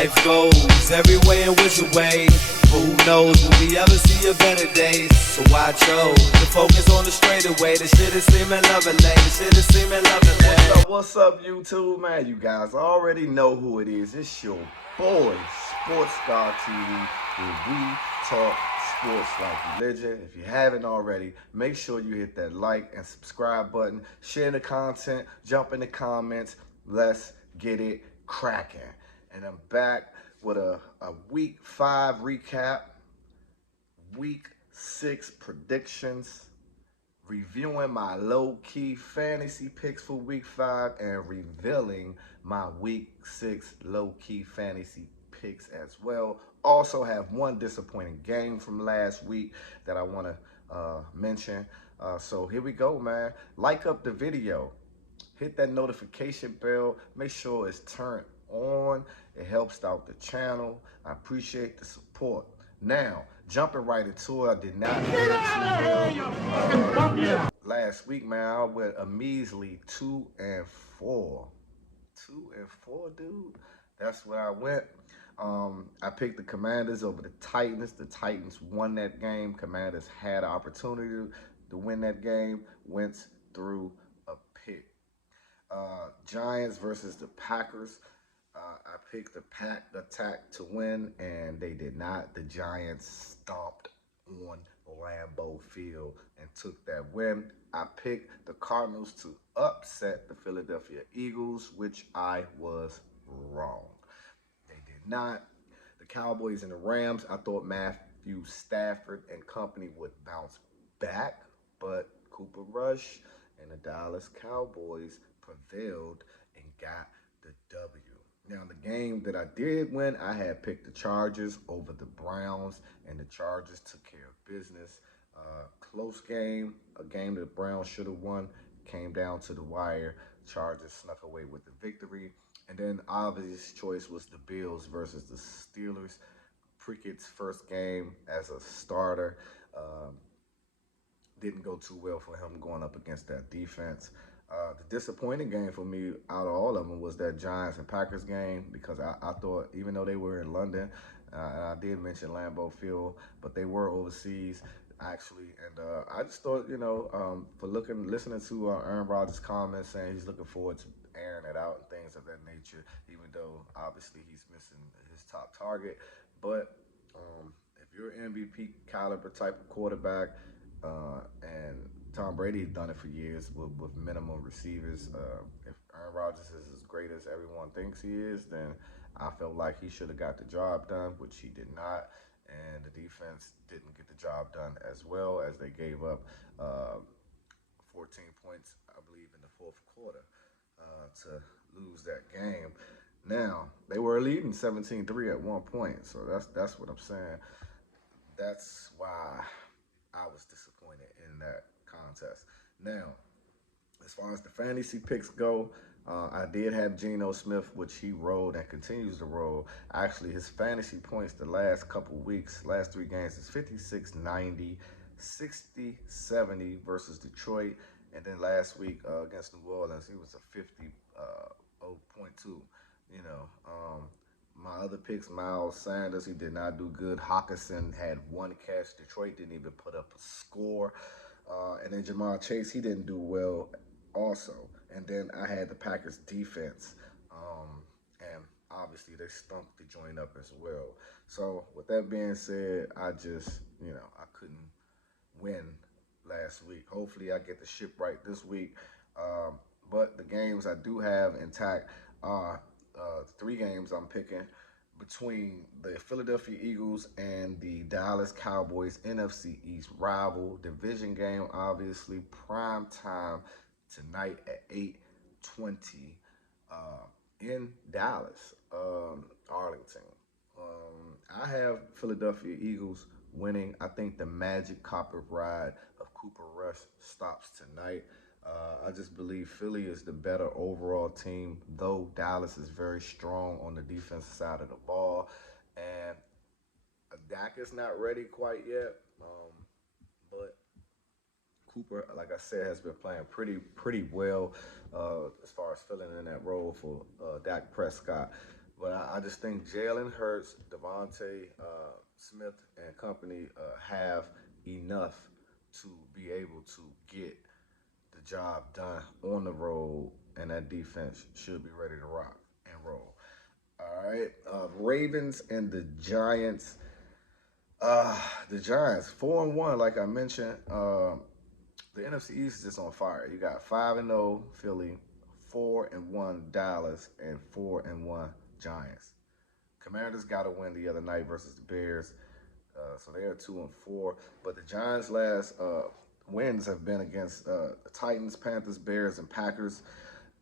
life goes, every way and which way. But who knows, will we ever see a better day? So I chose to focus on the straightaway. The shit is seeming lovely, the shit is seeming lovely. What's up, YouTube, man? You guys already know who it is. It's your boy, Sports Star TV, where we talk sports like religion. If you haven't already, make sure you hit that like and subscribe button, share the content, jump in the comments. Let's get it cracking. And I'm back with a week 5 recap, week 6 predictions, reviewing my low-key fantasy picks for week 5, and revealing my week 6 low-key fantasy picks as well. Also have one disappointing game from last week that I want to mention. So here we go, man. Like up the video. Hit that notification bell. Make sure it's turned on. It helps out the channel. I appreciate the support. Now, jumping right into it, I did not last week, man. I went a measly 2-4. 2-4, dude. That's where I went. I picked the Commanders over the Titans. The Titans won that game. Commanders had an opportunity to win that game. Went through a pick. Giants versus the Packers. I picked the Pack attack to win, and they did not. The Giants stomped on Lambeau Field and took that win. I picked the Cardinals to upset the Philadelphia Eagles, which I was wrong. They did not. The Cowboys and the Rams, I thought Matthew Stafford and company would bounce back, but Cooper Rush and the Dallas Cowboys prevailed and got the W. Now, the game that I did win, I had picked the Chargers over the Browns, and the Chargers took care of business. Close game, a game that the Browns should have won, came down to the wire. Chargers snuck away with the victory. And then obvious choice was the Bills versus the Steelers. Prickett's first game as a starter didn't go too well for him going up against that defense. The disappointing game for me out of all of them was that Giants and Packers game, because I thought, even though they were in London, and I did mention Lambeau Field, but they were overseas actually, and I just thought, for listening to Aaron Rodgers' comments saying he's looking forward to airing it out and things of that nature, even though obviously he's missing his top target. But if you're an MVP caliber type of quarterback, and Tom Brady's done it for years with minimum receivers. If Aaron Rodgers is as great as everyone thinks he is, then I felt like he should have got the job done, which he did not. And the defense didn't get the job done as well, as they gave up 14 points, I believe, in the fourth quarter to lose that game. Now, they were leading 17-3 at one point, so that's what I'm saying. That's why I was disappointed in that contest. Now, as far as the fantasy picks go, I did have Geno Smith, which he rolled and continues to roll. Actually, his fantasy points the last couple weeks, last 3 games, is 56-90, 60-70 versus Detroit, and then last week against New Orleans, he was a 50.2. My other picks, Miles Sanders, he did not do good. Hawkinson had 1 catch. Detroit didn't even put up a score. And then Jamar Chase, he didn't do well also. And then I had the Packers defense. And obviously they stumped the joint up as well. So with that being said, I just, I couldn't win last week. Hopefully I get the ship right this week. But the games I do have intact are 3 games I'm picking between the Philadelphia Eagles and the Dallas Cowboys, NFC East rival division game, obviously prime time tonight at 8:20 in Dallas, Arlington. I have Philadelphia Eagles winning. I think the magic copper ride of Cooper Rush stops tonight. I just believe Philly is the better overall team, though Dallas is very strong on the defensive side of the ball. And Dak is not ready quite yet, but Cooper, like I said, has been playing pretty well as far as filling in that role for Dak Prescott. But I just think Jalen Hurts, Devontae Smith, and company have enough to be able to get the job done on the road, and that defense should be ready to rock and roll. All right, Ravens and the Giants. The Giants 4-1, like I mentioned. The NFC East is just on fire. You got 5-0 Philly, 4-1 Dallas, and 4-1 Giants. Commanders got to win the other night versus the Bears, so they are 2-4. But the Giants' last wins have been against the Titans, Panthers, Bears, and Packers.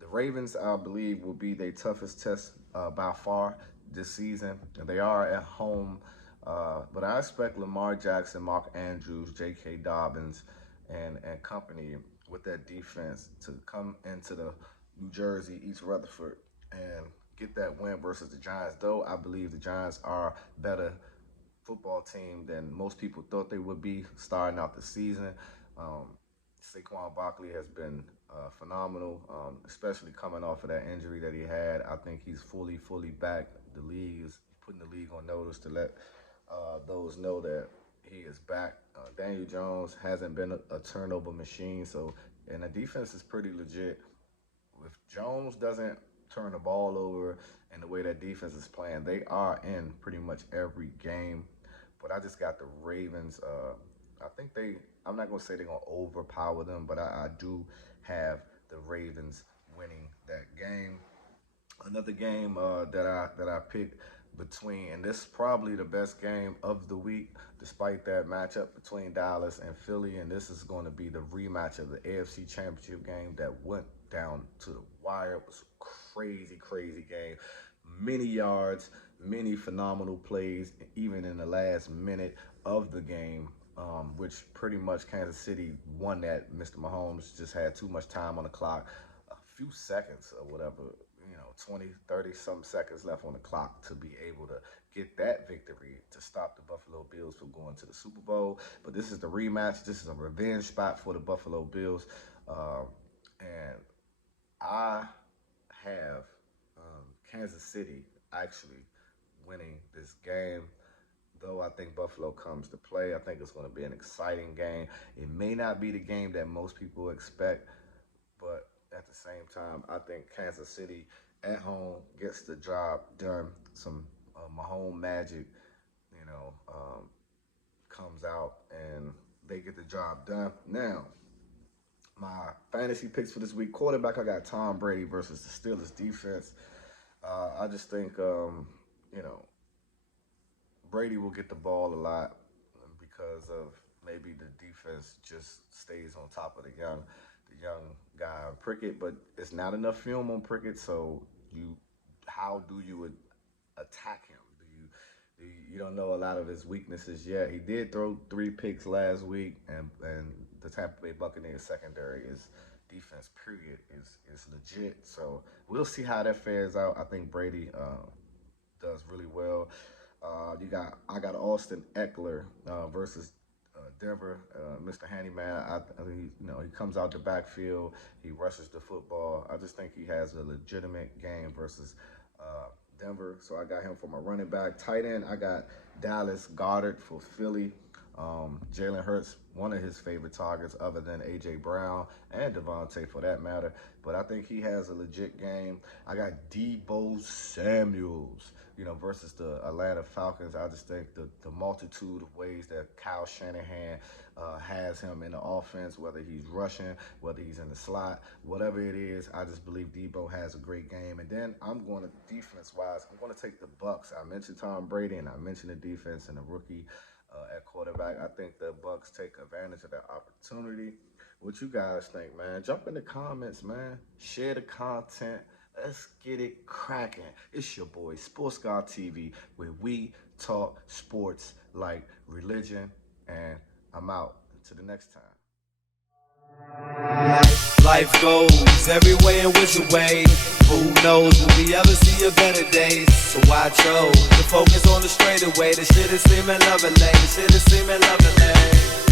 The Ravens, I believe, will be their toughest test by far this season. They are at home, but I expect Lamar Jackson, Mark Andrews, J.K. Dobbins, and company with that defense to come into the New Jersey, East Rutherford, and get that win versus the Giants. Though I believe the Giants are better football team than most people thought they would be starting out the season. Saquon Barkley has been phenomenal, especially coming off of that injury that he had. I think he's fully back. The league is putting the league on notice to let those know that he is back. Daniel Jones hasn't been a turnover machine, and the defense is pretty legit. If Jones doesn't turn the ball over and the way that defense is playing, they are in pretty much every game. But I just got the Ravens. I think I'm not going to say they're going to overpower them, but I do have the Ravens winning that game. Another game that I picked between, and this is probably the best game of the week, despite that matchup between Dallas and Philly, and this is going to be the rematch of the AFC Championship game that went down to the wire. It was a crazy game. Many yards, many phenomenal plays, even in the last minute of the game, which pretty much Kansas City won that. Mr. Mahomes just had too much time on the clock, a few seconds or whatever, 20, 30 some seconds left on the clock to be able to get that victory to stop the Buffalo Bills from going to the Super Bowl. But this is the rematch. This is a revenge spot for the Buffalo Bills. And I have Kansas City actually winning this game. Though I think Buffalo comes to play, I think it's going to be an exciting game. It may not be the game that most people expect, but at the same time, I think Kansas City at home gets the job done. Some Mahomes magic, comes out and they get the job done. Now, my fantasy picks for this week: quarterback, I got Tom Brady versus the Steelers defense. I just think, Brady will get the ball a lot because of maybe the defense just stays on top of the young guy on Prickett, but it's not enough film on Prickett, so how do you attack him? You don't know a lot of his weaknesses yet. He did throw 3 picks last week, and the Tampa Bay Buccaneers secondary defense period is legit. So we'll see how that fares out. I think Brady does really well. I got Austin Eckler versus Denver, Mr. Handyman. He comes out the backfield. He rushes the football. I just think he has a legitimate game versus Denver. So I got him for my running back. Tight end, I got Dallas Goedert for Philly. Jalen Hurts, one of his favorite targets other than A.J. Brown and Devontae for that matter. But I think he has a legit game. I got Deebo Samuels, versus the Atlanta Falcons. I just think the multitude of ways that Kyle Shanahan has him in the offense, whether he's rushing, whether he's in the slot, whatever it is, I just believe Deebo has a great game. And then I'm going to defense-wise, I'm going to take the Bucs. I mentioned Tom Brady, and I mentioned the defense and the rookie at quarterback. I think the Bucs take advantage of that opportunity. What you guys think, man? Jump in the comments, man. Share the content. Let's get it cracking. It's your boy, Sports God TV, where we talk sports like religion. And I'm out. Until the next time. Life goes every way and which way. Who knows, will we ever see a better day? So I chose to focus on the straightaway. The shit is seeming lovely. The shit is seeming lovely.